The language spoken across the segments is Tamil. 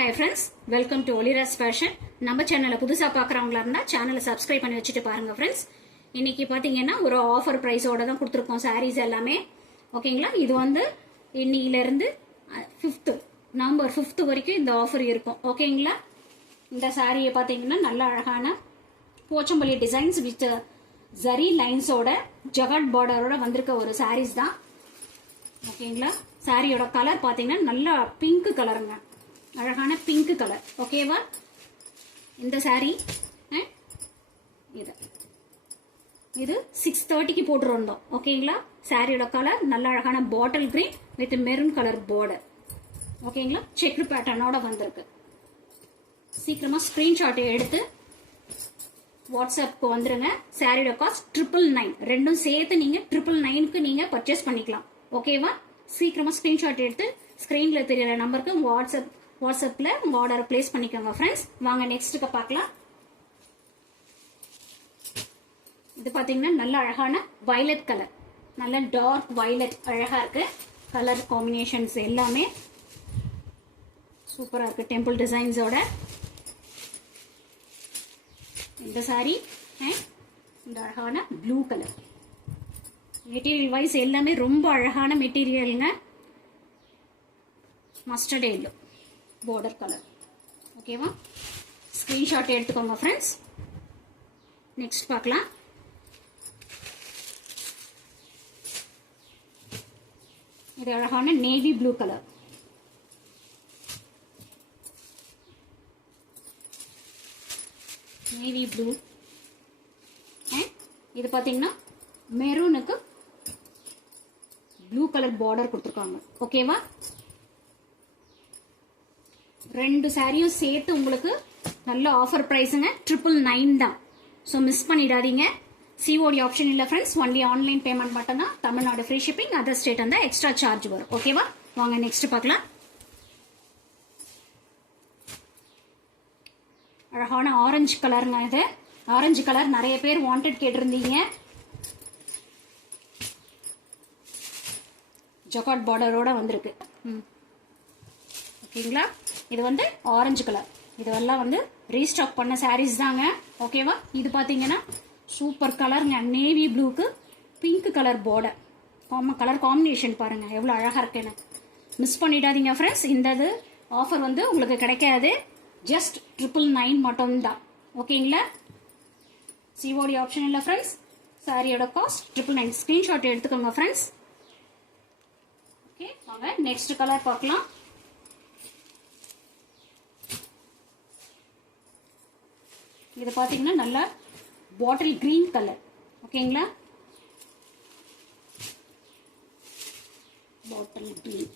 Hi friends, welcome to Olira's Fashion. நம்ம சேனலை புதுசா பார்க்கறவங்களா இருந்தா சேனலை சப்ஸ்கிரைப் பண்ணி வச்சிட்டு பாருங்க फ्रेंड्स. இன்னைக்கு பாத்தீங்கன்னா ஒரு ஆஃபர் பிரைஸோட தான் கொடுத்திருக்கோம் sarees எல்லாமே. ஓகேங்களா? இது வந்து இன்னில இருந்து 5th நவம்பர் 5th வரைக்கும் இந்த ஆஃபர் இருக்கும். ஓகேங்களா? இந்த சாரியை பாத்தீங்கன்னா நல்ல அழகான போச்சம்பள்ளி டிசைன்ஸ் வித் ஜரி லைன்ஸோட ஜகட் பார்டரோட வந்திருக்க ஒரு sarees தான். ஓகேங்களா? சாரியோட கலர் பாத்தீங்கன்னா நல்ல பிங்க் கலருங்க. அழகான பிங்க் கலர். ஓகேவா? இந்த சாரி இது 6:30க்கு போட்டுருந்தோம். ஓகேங்களா? சாரியோட கலர் நல்ல அழகான bottle green with maroon colour border. ஓகேங்களா? செக் பேட்டர்னோட வந்திருக்கு. சீக்கிரமா ஸ்கிரீன்ஷாட் எடுத்து வாட்ஸ்அப்க்கு வந்துருங்க. சாரியோட காஸ்ட் 999. ரெண்டும் சேர்த்து நீங்க 999க்கு நீங்க பர்ச்சேஸ் பண்ணிக்கலாம். ஓகேவா? சீக்கிரமா ஸ்கிரீன்ஷாட் எடுத்து ஸ்கிரீன்ல தெரியற நம்பருக்கு வாட்ஸ்அப்ல உங்க ஆர்டரை பிளேஸ் பண்ணிக்கோங்க ஃப்ரெண்ட்ஸ். வாங்க நெக்ஸ்ட்டுக்கு பார்க்கலாம். இது பாத்தீங்கன்னா நல்ல அழகான வயலட் கலர், நல்ல டார்க் வயலட் அழகா இருக்கு. கலர் காம்பினேஷன்ஸ் எல்லாமே சூப்பரா இருக்கு. டெம்பிள் டிசைன்ஸோட இந்த சாரி இந்த அழகான ப்ளூ கலர். மெட்டீரியல் வைஸ் எல்லாமே ரொம்ப அழகான மெட்டீரியலுங்க. Mustard yellow border color. ஓகேவா? ஸ்கிரீன்ஷாட் எடுத்துக்கோங்க ஃப்ரெண்ட்ஸ். நெக்ஸ்ட் பார்க்கலாம். இது அழகான navy blue colour. Navy blue. இது பாத்தீங்கன்னா மெரூனுக்கு ப்ளூ கலர் பார்டர் கொடுத்துருக்காங்க. ஓகேவா? ரெண்டு சாரியும் சேர்த்து உங்களுக்கு நல்ல ஆஃபர் பிரைஸுங்க. 999 தான். ஸோ மிஸ் பண்ணிடாதீங்க. சிஓடி ஆப்ஷன் இல்லை ஃப்ரெண்ட்ஸ், ஒன்லி ஆன்லைன் பேமெண்ட் மட்டும் தான். Tamil Nadu free shipping, other state வந்து எக்ஸ்ட்ரா சார்ஜ் வரும். ஓகேவா? வாங்க நெக்ஸ்ட் பார்க்கலாம். அழகான ஆரஞ்சு கலருங்க. இது ஆரஞ்சு கலர் நிறைய பேர் வாண்டட் கேட்டிருந்தீங்க. ஜகாட் பார்டரோட வந்திருக்கு. ஓகேங்களா? இது வந்து ஆரஞ்சு கலர். இதெல்லாம் வந்து ரீஸ்டாக் பண்ண சாரீஸ் தாங்க. ஓகேவா? இது பாத்தீங்கன்னா சூப்பர் கலருங்க. நேவி ப்ளூக்கு pink colour border. Colour combination பாருங்க எவ்வளவு அழகா இருக்குன்னு. மிஸ் பண்ணிடாதீங்க ஃப்ரெண்ட்ஸ். இந்த ஆஃபர் வந்து உங்களுக்கு கிடைக்காது. ஜஸ்ட் 999 மட்டும் தான். ஓகேங்களா? சிஓடி ஆப்ஷன் இல்லை ஃப்ரெண்ட்ஸ். சாரியோட காஸ்ட் 999. ஸ்கிரீன்ஷாட் எடுத்துக்கோங்க ஃப்ரெண்ட்ஸ். ஓகே, வாங்க நெக்ஸ்ட் கலர் பார்க்கலாம். இது பாத்தீங்கன்னா நல்ல பாட்டில் கிரீன் கலர். ஓகேங்களா? Bottle green.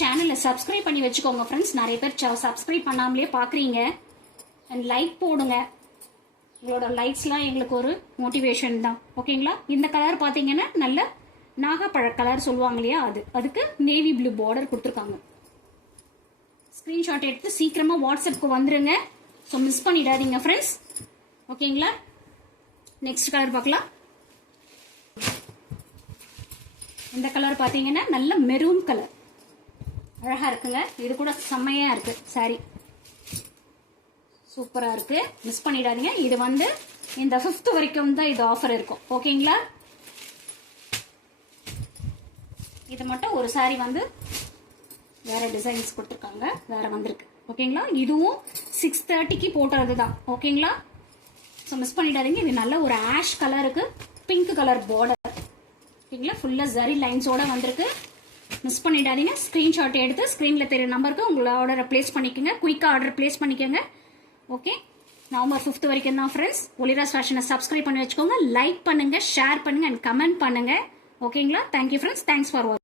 சேனலை சப்ஸ்கிரைப் பண்ணி வச்சுக்கோங்க ஃப்ரெண்ட்ஸ். நிறைய பேர் சப்ஸ்கிரைப் பண்ணாமலே பாக்குறீங்க. அண்ட் லைக் போடுங்க. உங்களோட லைக்ஸ்லாம் எங்களுக்கு ஒரு மோட்டிவேஷன் தான். ஓகேங்களா? இந்த கலர் பாத்தீங்கன்னா நல்ல நாகப்பழ கலர் சொல்லுவாங்க இல்லையா, அதுக்கு நேவி ப்ளூ பார்டர் கொடுத்துருக்காங்க. ஸ்கிரீன்ஷாட் எடுத்து சீக்கிரமா வாட்ஸ்அப்க்கு வந்துருங்க. ஸோ மிஸ் பண்ணிடாதீங்க ஃப்ரெண்ட்ஸ். ஓகேங்களா? நெக்ஸ்ட் கலர் பார்க்கலாம். இந்த கலர் பாத்தீங்கன்னா நல்ல மெரூன் கலர் அழகா இருக்குங்க. இது கூட செம்மையா இருக்கு. சாரி சூப்பரா இருக்கு. மிஸ் பண்ணிடாதீங்க. இது வந்து இந்த 5th வரைக்கும் தான் இது ஆஃபர் இருக்கும். ஓகேங்களா? இது மட்டும் ஒரு சாரி வந்து வேற டிசைன்ஸ் கொடுத்துருக்காங்க, வேற வந்திருக்கு. ஓகேங்களா? இதுவும் 6:30க்கு போட்டுறது தான். ஓகேங்களா? ஸோ மிஸ் பண்ணிடாதீங்க. இது நல்ல ஒரு ஆஷ் கலருக்கு பிங்க் கலர் பார்டர். ஓகேங்களா? ஃபுல்லா ஜரி லைன்ஸோட வந்திருக்கு. மிஸ் பண்ணிடாதீங்க. ஸ்கிரீன்ஷாட் எடுத்து ஸ்கிரீன்ல தெரிய நம்பருக்கு உங்களோட ஆர்டரை பிளேஸ் பண்ணிக்கோங்க. குயிக்கா ஆர்டர் பிளேஸ் பண்ணிக்கோங்க. ஓகே, நவம்பர் 5th வரைக்கும் தான் ஃப்ரெண்ட்ஸ். ஒலிராஸ் ஃபேஷனை சப்ஸ்கிரைப் பண்ணி வச்சுக்கோங்க. லைக் பண்ணுங்க, ஷேர் பண்ணுங்க அண்ட் கமெண்ட் பண்ணுங்க. ஓகேங்களா? Thank you friends. தேங்க்ஸ் ஃபார் வாட்சிங்.